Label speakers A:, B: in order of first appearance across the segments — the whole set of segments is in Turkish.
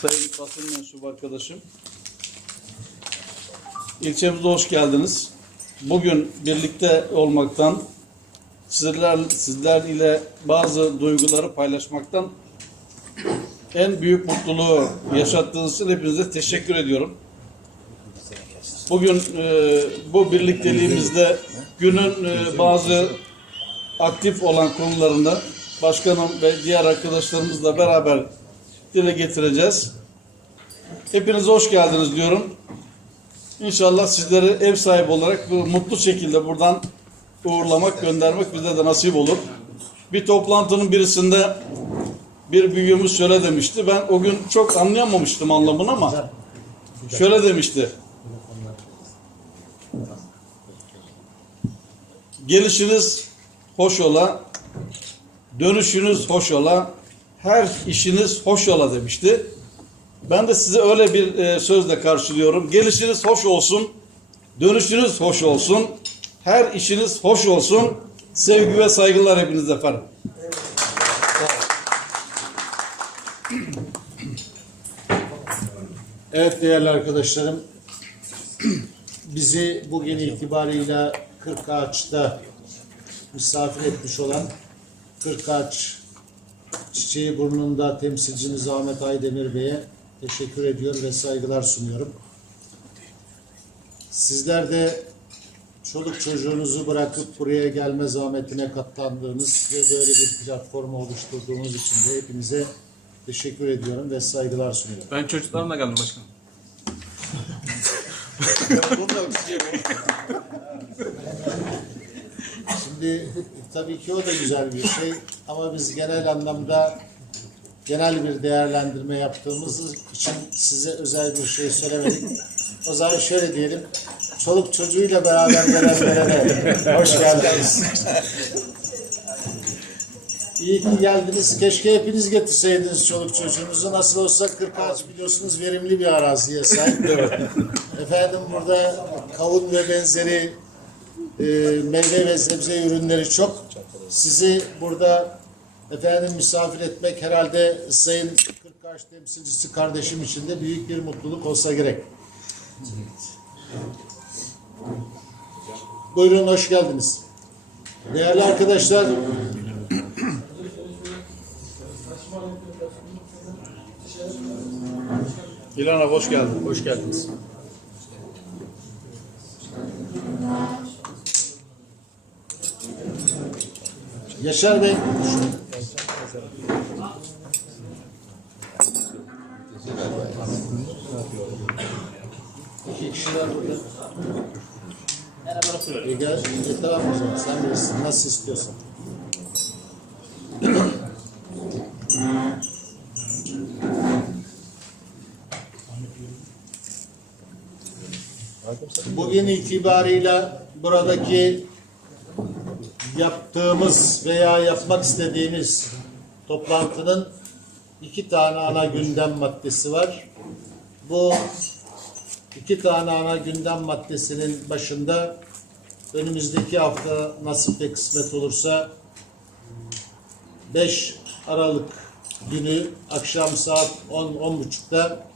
A: sayın basın mensubu arkadaşım. İlçemize hoş geldiniz. Bugün birlikte olmaktan, sizler, sizler ile bazı duyguları paylaşmaktan en büyük mutluluğu yaşattığınız için hepinize teşekkür ediyorum. Bugün e, bu birlikteliğimizde günün e, bazı aktif olan konularını başkanım ve diğer arkadaşlarımızla beraber dile getireceğiz. Hepinize hoş geldiniz diyorum. İnşallah sizleri ev sahibi olarak bu mutlu şekilde buradan uğurlamak, göndermek bize de nasip olur. Bir toplantının birisinde bir büyüğümüz şöyle demişti. Ben o gün çok anlayamamıştım anlamını ama şöyle demişti. Gelişiniz hoş ola, dönüşünüz hoş ola, her işiniz hoş ola demişti. Ben de size öyle bir e, sözle karşılıyorum. Gelişiniz hoş olsun, dönüşünüz hoş olsun, her işiniz hoş olsun. Sevgi ve saygılar hepinize efendim.
B: Evet değerli arkadaşlarım, bizi bugün itibarıyla Kırkağaç'ta misafir etmiş olan Kırkağaç Çiçeği Burnu'nda temsilcimiz Ahmet Aydemir Bey'e teşekkür ediyor ve saygılar sunuyorum. Sizler de çoluk çocuğunuzu bırakıp buraya gelme zahmetine katlandığınız ve böyle bir platformu oluşturduğunuz için de hepinize teşekkür ediyorum ve saygılar sunuyorum.
C: Ben çocuklarımla geldim başkanım.
B: Şimdi tabii ki o da güzel bir şey ama biz genel anlamda genel bir değerlendirme yaptığımız için size özel bir şey söylemedik. O zaman şöyle diyelim. Çoluk çocuğuyla beraber gelenlere de hoş geldiniz. İyi ki geldiniz. Keşke hepiniz getirseydiniz çoluk çocuğunuzu. Nasıl olsa 40 biliyorsunuz verimli bir araziye sahip. Efendim burada kavun ve benzeri e, meyve ve sebze ürünleri çok. Sizi burada efendim misafir etmek herhalde Sayın Kırkağaç temsilcisi kardeşim için de büyük bir mutluluk olsa gerek. Buyurun hoş geldiniz. Değerli arkadaşlar
A: İlhan abi hoş geldin.
B: hoş geldiniz. Yaşar Bey İki kişiler burada. E gel, o zaman sen bilirsin nasıl istiyorsan. Bugün itibarıyla buradaki yaptığımız veya yapmak istediğimiz toplantının iki tane ana gündem maddesi var. Bu iki tane ana gündem maddesinin başında önümüzdeki hafta nasip ve kısmet olursa 5 Aralık günü akşam saat 10-10.30'da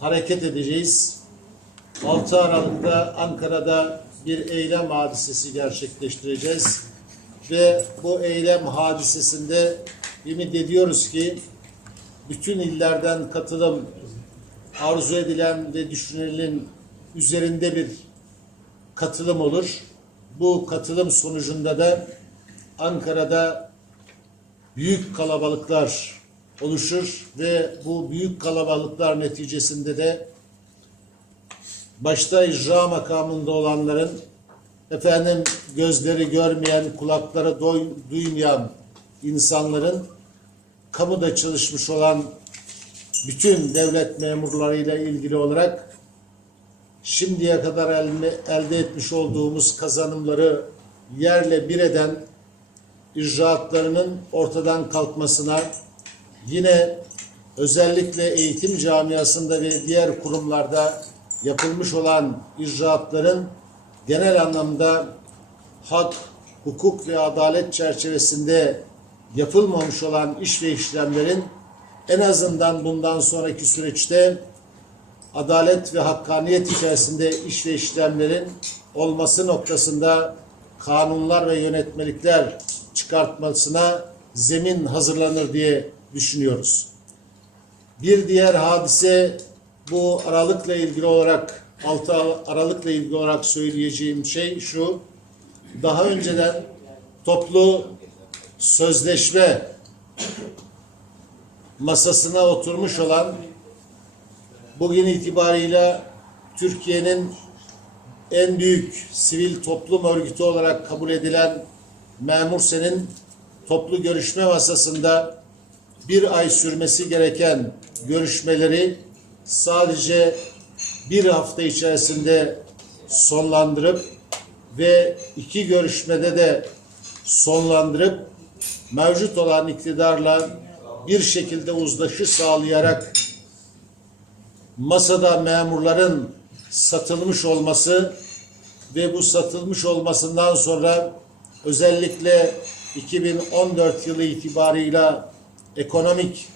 B: hareket edeceğiz. 6 Aralık'ta Ankara'da bir eylem hadisesi gerçekleştireceğiz. Ve bu eylem hadisesinde ümit ediyoruz ki bütün illerden katılım arzu edilen ve düşünülenin üzerinde bir katılım olur. Bu katılım sonucunda da Ankara'da büyük kalabalıklar oluşur ve bu büyük kalabalıklar neticesinde de başta icra makamında olanların efendim gözleri görmeyen, kulakları doy- duymayan insanların kamuda çalışmış olan bütün devlet memurlarıyla ilgili olarak şimdiye kadar elde, elde etmiş olduğumuz kazanımları yerle bir eden icraatlarının ortadan kalkmasına yine özellikle eğitim camiasında ve diğer kurumlarda yapılmış olan icraatların genel anlamda hak, hukuk ve adalet çerçevesinde yapılmamış olan iş ve işlemlerin en azından bundan sonraki süreçte adalet ve hakkaniyet içerisinde iş ve işlemlerin olması noktasında kanunlar ve yönetmelikler çıkartmasına zemin hazırlanır diye düşünüyoruz. Bir diğer hadise bu aralıkla ilgili olarak 6 Aralık'la ilgili olarak söyleyeceğim şey şu. Daha önceden toplu sözleşme masasına oturmuş olan bugün itibarıyla Türkiye'nin en büyük sivil toplum örgütü olarak kabul edilen Memur Sen'in toplu görüşme masasında bir ay sürmesi gereken görüşmeleri sadece bir hafta içerisinde sonlandırıp ve iki görüşmede de sonlandırıp mevcut olan iktidarla bir şekilde uzlaşı sağlayarak masada memurların satılmış olması ve bu satılmış olmasından sonra özellikle 2014 yılı itibarıyla ekonomik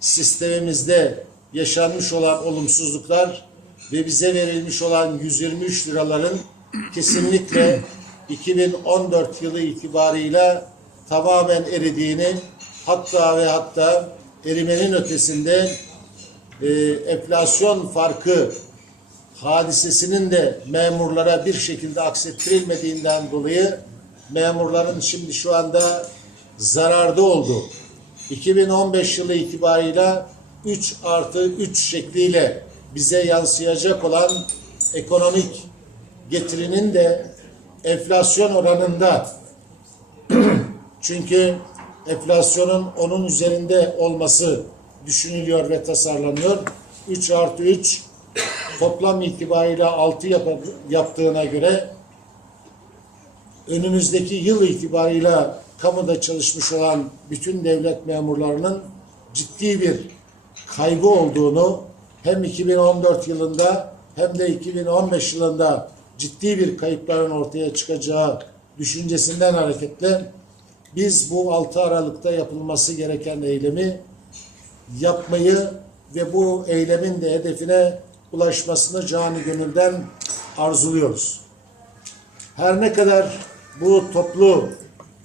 B: sistemimizde yaşanmış olan olumsuzluklar ve bize verilmiş olan 123 liraların kesinlikle 2014 yılı itibarıyla tamamen eridiğini hatta ve hatta erimenin ötesinde e, enflasyon farkı hadisesinin de memurlara bir şekilde aksettirilmediğinden dolayı memurların şimdi şu anda zararda olduğu 2015 yılı itibarıyla 3 artı 3 şekliyle bize yansıyacak olan ekonomik getirinin de enflasyon oranında çünkü enflasyonun onun üzerinde olması düşünülüyor ve tasarlanıyor. 3 artı 3 toplam itibariyle 6 yap- yaptığına göre önümüzdeki yıl itibarıyla kamuda çalışmış olan bütün devlet memurlarının ciddi bir kaybı olduğunu hem 2014 yılında hem de 2015 yılında ciddi bir kayıpların ortaya çıkacağı düşüncesinden hareketle biz bu 6 Aralık'ta yapılması gereken eylemi yapmayı ve bu eylemin de hedefine ulaşmasını cani gönülden arzuluyoruz. Her ne kadar bu toplu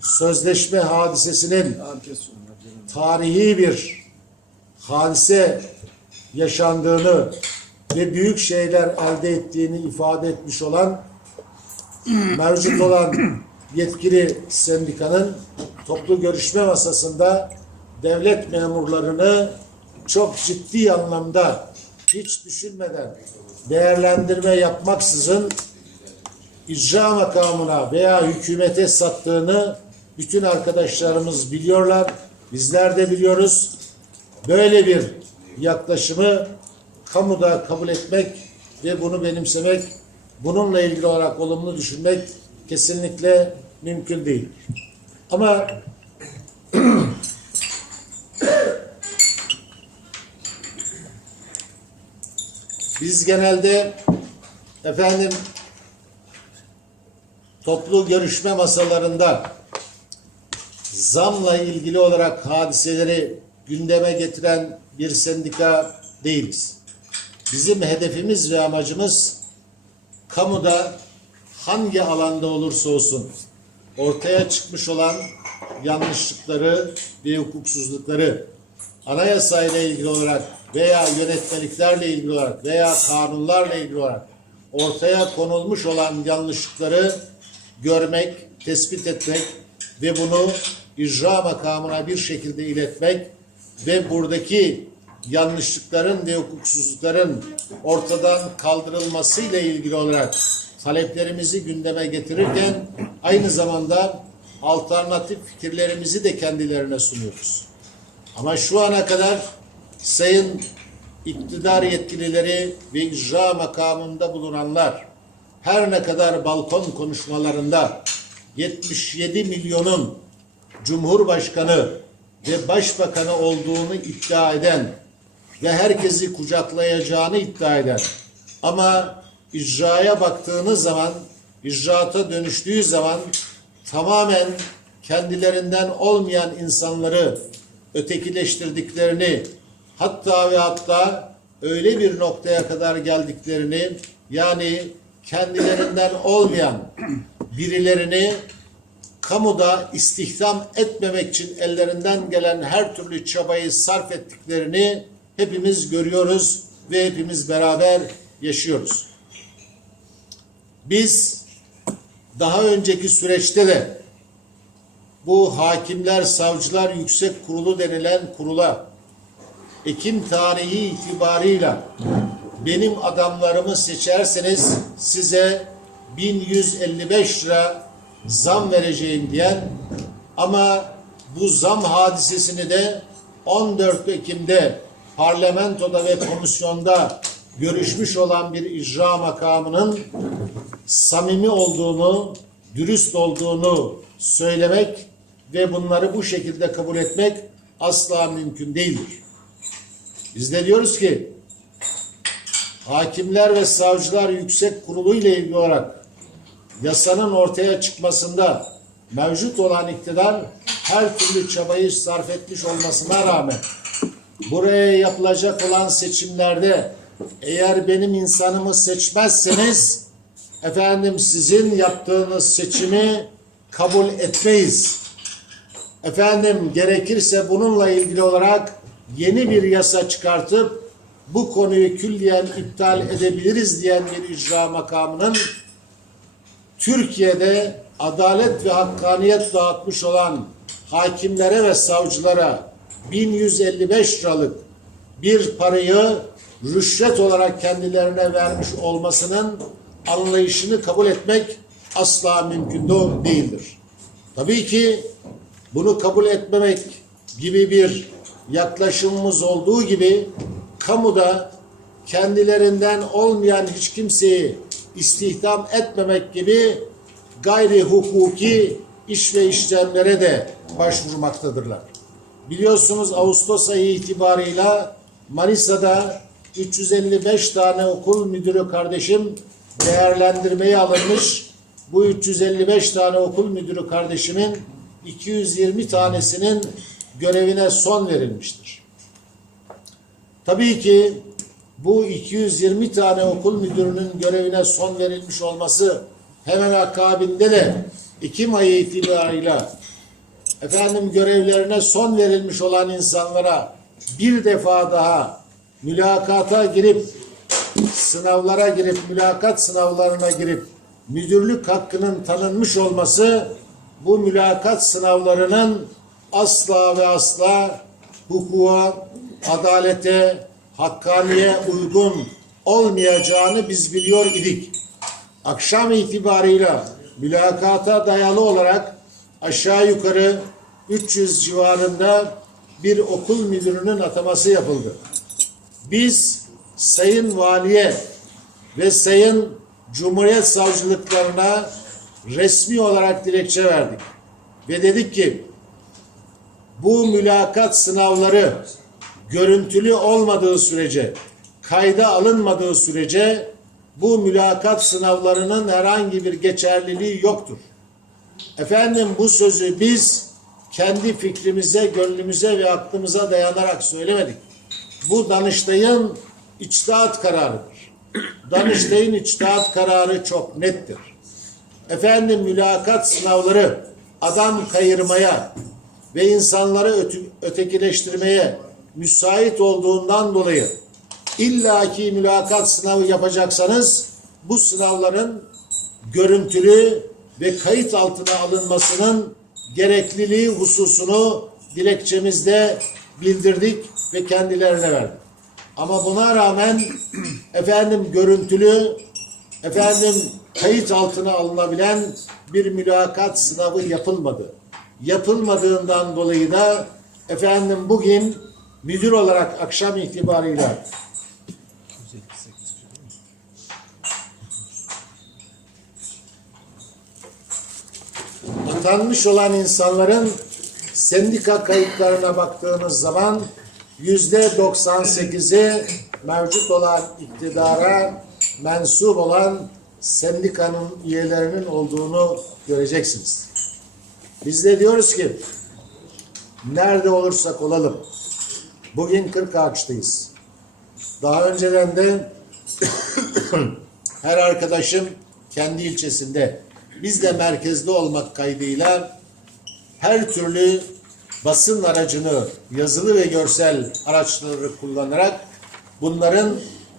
B: sözleşme hadisesinin tarihi bir hadise yaşandığını ve büyük şeyler elde ettiğini ifade etmiş olan mevcut olan yetkili sendikanın toplu görüşme masasında devlet memurlarını çok ciddi anlamda hiç düşünmeden değerlendirme yapmaksızın icra makamına veya hükümete sattığını bütün arkadaşlarımız biliyorlar. Bizler de biliyoruz. Böyle bir yaklaşımı kamuda kabul etmek ve bunu benimsemek, bununla ilgili olarak olumlu düşünmek kesinlikle mümkün değil. Ama biz genelde efendim toplu görüşme masalarında zamla ilgili olarak hadiseleri gündeme getiren bir sendika değiliz. Bizim hedefimiz ve amacımız kamuda hangi alanda olursa olsun ortaya çıkmış olan yanlışlıkları ve hukuksuzlukları anayasayla ilgili olarak veya yönetmeliklerle ilgili olarak veya kanunlarla ilgili olarak ortaya konulmuş olan yanlışlıkları görmek, tespit etmek ve bunu icra makamına bir şekilde iletmek ve buradaki yanlışlıkların ve hukuksuzlukların ortadan kaldırılmasıyla ilgili olarak taleplerimizi gündeme getirirken aynı zamanda alternatif fikirlerimizi de kendilerine sunuyoruz. Ama şu ana kadar sayın iktidar yetkilileri ve icra makamında bulunanlar her ne kadar balkon konuşmalarında 77 milyonun Cumhurbaşkanı ve Başbakanı olduğunu iddia eden ve herkesi kucaklayacağını iddia eden. Ama icraya baktığınız zaman, icraata dönüştüğü zaman tamamen kendilerinden olmayan insanları ötekileştirdiklerini hatta ve hatta öyle bir noktaya kadar geldiklerini yani kendilerinden olmayan birilerini kamuda istihdam etmemek için ellerinden gelen her türlü çabayı sarf ettiklerini hepimiz görüyoruz ve hepimiz beraber yaşıyoruz. Biz daha önceki süreçte de bu hakimler, savcılar yüksek kurulu denilen kurula Ekim tarihi itibarıyla benim adamlarımı seçerseniz size 1155 lira zam vereceğim diyen ama bu zam hadisesini de 14 Ekim'de parlamentoda ve komisyonda görüşmüş olan bir icra makamının samimi olduğunu, dürüst olduğunu söylemek ve bunları bu şekilde kabul etmek asla mümkün değildir. Biz de diyoruz ki Hakimler ve Savcılar Yüksek Kurulu ile ilgili olarak yasanın ortaya çıkmasında mevcut olan iktidar her türlü çabayı sarf etmiş olmasına rağmen buraya yapılacak olan seçimlerde eğer benim insanımı seçmezseniz efendim sizin yaptığınız seçimi kabul etmeyiz. Efendim gerekirse bununla ilgili olarak yeni bir yasa çıkartıp bu konuyu külliyen iptal edebiliriz diyen bir icra makamının Türkiye'de adalet ve hakkaniyet dağıtmış olan hakimlere ve savcılara 1155 liralık bir parayı rüşvet olarak kendilerine vermiş olmasının anlayışını kabul etmek asla mümkün de- değildir. Tabii ki bunu kabul etmemek gibi bir yaklaşımımız olduğu gibi kamuda kendilerinden olmayan hiç kimseyi istihdam etmemek gibi gayri hukuki iş ve işlemlere de başvurmaktadırlar. Biliyorsunuz Ağustos ayı itibarıyla Manisa'da 355 tane okul müdürü kardeşim değerlendirmeye alınmış. Bu 355 tane okul müdürü kardeşimin 220 tanesinin görevine son verilmiştir. Tabii ki bu 220 tane okul müdürünün görevine son verilmiş olması hemen akabinde de Ekim ayı itibarıyla efendim görevlerine son verilmiş olan insanlara bir defa daha mülakata girip sınavlara girip mülakat sınavlarına girip müdürlük hakkının tanınmış olması bu mülakat sınavlarının asla ve asla hukuka, adalete, hakkaniye uygun olmayacağını biz biliyor idik. Akşam itibarıyla mülakata dayalı olarak aşağı yukarı 300 civarında bir okul müdürünün ataması yapıldı. Biz Sayın Valiye ve Sayın Cumhuriyet Savcılıklarına resmi olarak dilekçe verdik. Ve dedik ki bu mülakat sınavları görüntülü olmadığı sürece, kayda alınmadığı sürece bu mülakat sınavlarının herhangi bir geçerliliği yoktur. Efendim bu sözü biz kendi fikrimize, gönlümüze ve aklımıza dayanarak söylemedik. Bu Danıştay'ın içtihat kararıdır. Danıştay'ın içtihat kararı çok nettir. Efendim mülakat sınavları adam kayırmaya ve insanları öte- ötekileştirmeye müsait olduğundan dolayı illaki mülakat sınavı yapacaksanız bu sınavların görüntülü ve kayıt altına alınmasının gerekliliği hususunu dilekçemizde bildirdik ve kendilerine verdik. Ama buna rağmen efendim görüntülü efendim kayıt altına alınabilen bir mülakat sınavı yapılmadı. Yapılmadığından dolayı da efendim bugün müdür olarak akşam itibarıyla atanmış olan insanların sendika kayıtlarına baktığımız zaman yüzde 98'i mevcut olan iktidara mensup olan sendikanın üyelerinin olduğunu göreceksiniz. Biz de diyoruz ki nerede olursak olalım Bugün 40 ağaçtayız. Daha önceden de her arkadaşım kendi ilçesinde biz de merkezde olmak kaydıyla her türlü basın aracını yazılı ve görsel araçları kullanarak bunların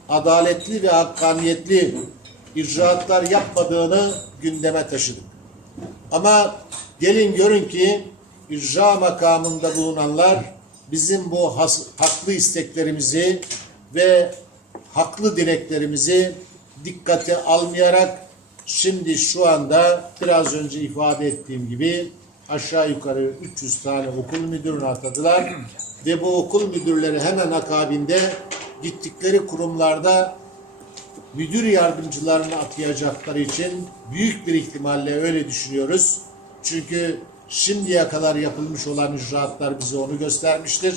B: adaletli ve hakkaniyetli icraatlar yapmadığını gündeme taşıdık. Ama gelin görün ki icra makamında bulunanlar bizim bu has- haklı isteklerimizi ve haklı dileklerimizi dikkate almayarak şimdi şu anda biraz önce ifade ettiğim gibi aşağı yukarı 300 tane okul müdürünü atadılar ve bu okul müdürleri hemen akabinde gittikleri kurumlarda müdür yardımcılarını atayacakları için büyük bir ihtimalle öyle düşünüyoruz. Çünkü şimdiye kadar yapılmış olan icraatlar bize onu göstermiştir.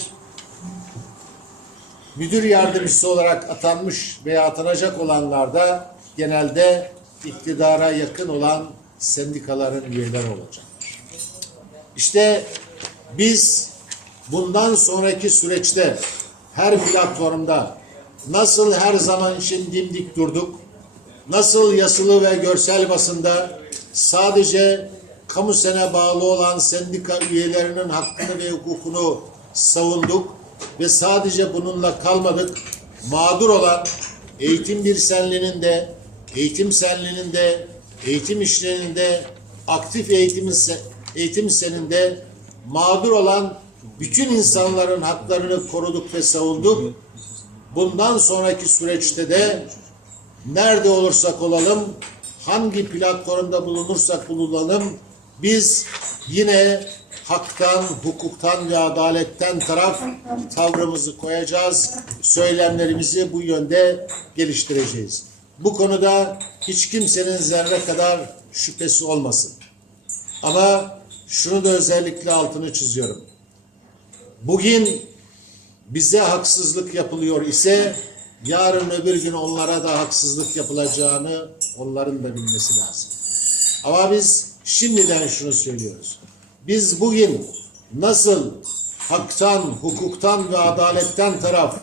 B: Müdür yardımcısı olarak atanmış veya atanacak olanlar da genelde iktidara yakın olan sendikaların üyeleri olacaktır. İşte biz bundan sonraki süreçte her platformda nasıl her zaman için dimdik durduk, nasıl yazılı ve görsel basında sadece kamu sene bağlı olan sendika üyelerinin hakkını ve hukukunu savunduk ve sadece bununla kalmadık. Mağdur olan eğitim bir senliğinin de, eğitim senliğinin de, eğitim işlerinin de, aktif eğitim, eğitim seninde mağdur olan bütün insanların haklarını koruduk ve savunduk. Bundan sonraki süreçte de nerede olursak olalım, hangi platformda bulunursak bulunalım, biz yine haktan, hukuktan ve adaletten taraf tavrımızı koyacağız, söylemlerimizi bu yönde geliştireceğiz. Bu konuda hiç kimsenin zerre kadar şüphesi olmasın. Ama şunu da özellikle altını çiziyorum. Bugün bize haksızlık yapılıyor ise yarın öbür gün onlara da haksızlık yapılacağını onların da bilmesi lazım. Ama biz şimdiden şunu söylüyoruz. Biz bugün nasıl haktan, hukuktan ve adaletten taraf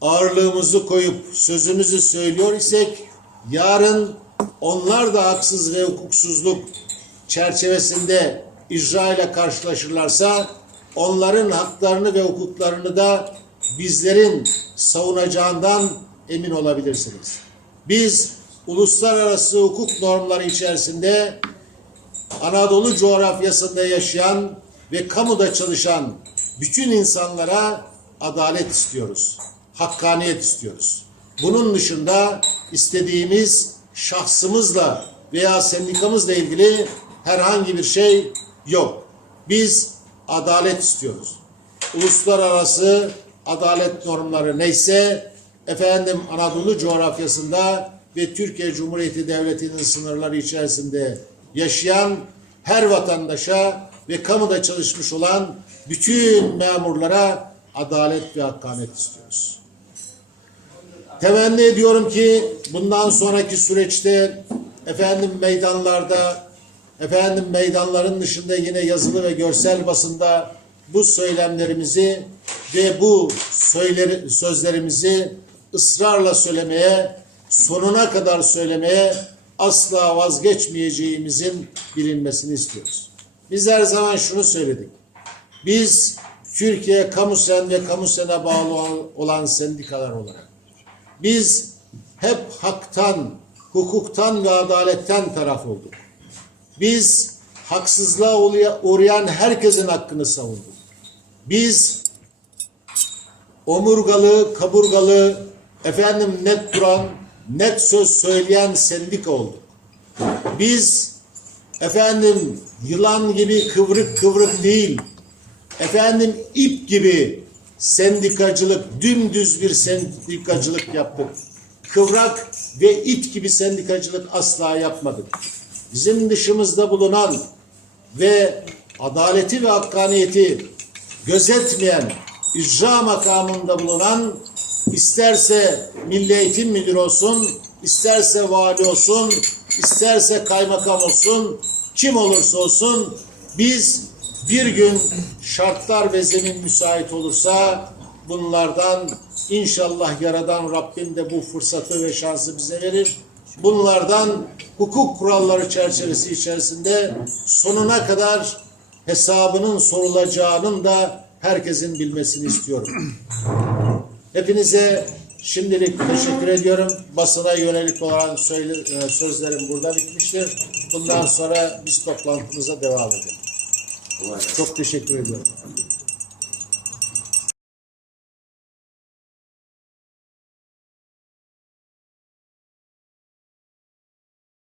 B: ağırlığımızı koyup sözümüzü söylüyor isek yarın onlar da haksız ve hukuksuzluk çerçevesinde icra ile karşılaşırlarsa onların haklarını ve hukuklarını da bizlerin savunacağından emin olabilirsiniz. Biz uluslararası hukuk normları içerisinde Anadolu coğrafyasında yaşayan ve kamuda çalışan bütün insanlara adalet istiyoruz. Hakkaniyet istiyoruz. Bunun dışında istediğimiz şahsımızla veya sendikamızla ilgili herhangi bir şey yok. Biz adalet istiyoruz. Uluslararası adalet normları neyse efendim Anadolu coğrafyasında ve Türkiye Cumhuriyeti Devleti'nin sınırları içerisinde yaşayan her vatandaşa ve kamuda çalışmış olan bütün memurlara adalet ve hakkaniyet istiyoruz. Temenni ediyorum ki bundan sonraki süreçte efendim meydanlarda efendim meydanların dışında yine yazılı ve görsel basında bu söylemlerimizi ve bu söyleri, sözlerimizi ısrarla söylemeye, sonuna kadar söylemeye asla vazgeçmeyeceğimizin bilinmesini istiyoruz. Biz her zaman şunu söyledik. Biz Türkiye kamu sen ve kamu sene bağlı olan sendikalar olarak biz hep haktan, hukuktan ve adaletten taraf olduk. Biz haksızlığa uğrayan herkesin hakkını savunduk. Biz omurgalı, kaburgalı, efendim net duran, net söz söyleyen sendika olduk. Biz efendim yılan gibi kıvrık kıvrık değil, efendim ip gibi sendikacılık, dümdüz bir sendikacılık yaptık. Kıvrak ve ip gibi sendikacılık asla yapmadık. Bizim dışımızda bulunan ve adaleti ve hakkaniyeti gözetmeyen, icra makamında bulunan isterse Milli Eğitim Müdürü olsun, isterse vali olsun, isterse kaymakam olsun, kim olursa olsun biz bir gün şartlar ve zemin müsait olursa bunlardan inşallah Yaradan Rabbim de bu fırsatı ve şansı bize verir. Bunlardan hukuk kuralları çerçevesi içerisinde sonuna kadar hesabının sorulacağının da herkesin bilmesini istiyorum. Hepinize şimdilik teşekkür ediyorum. Basına yönelik olan e, sözlerim burada bitmiştir. Bundan sonra biz toplantımıza devam edelim. Çok teşekkür ediyorum.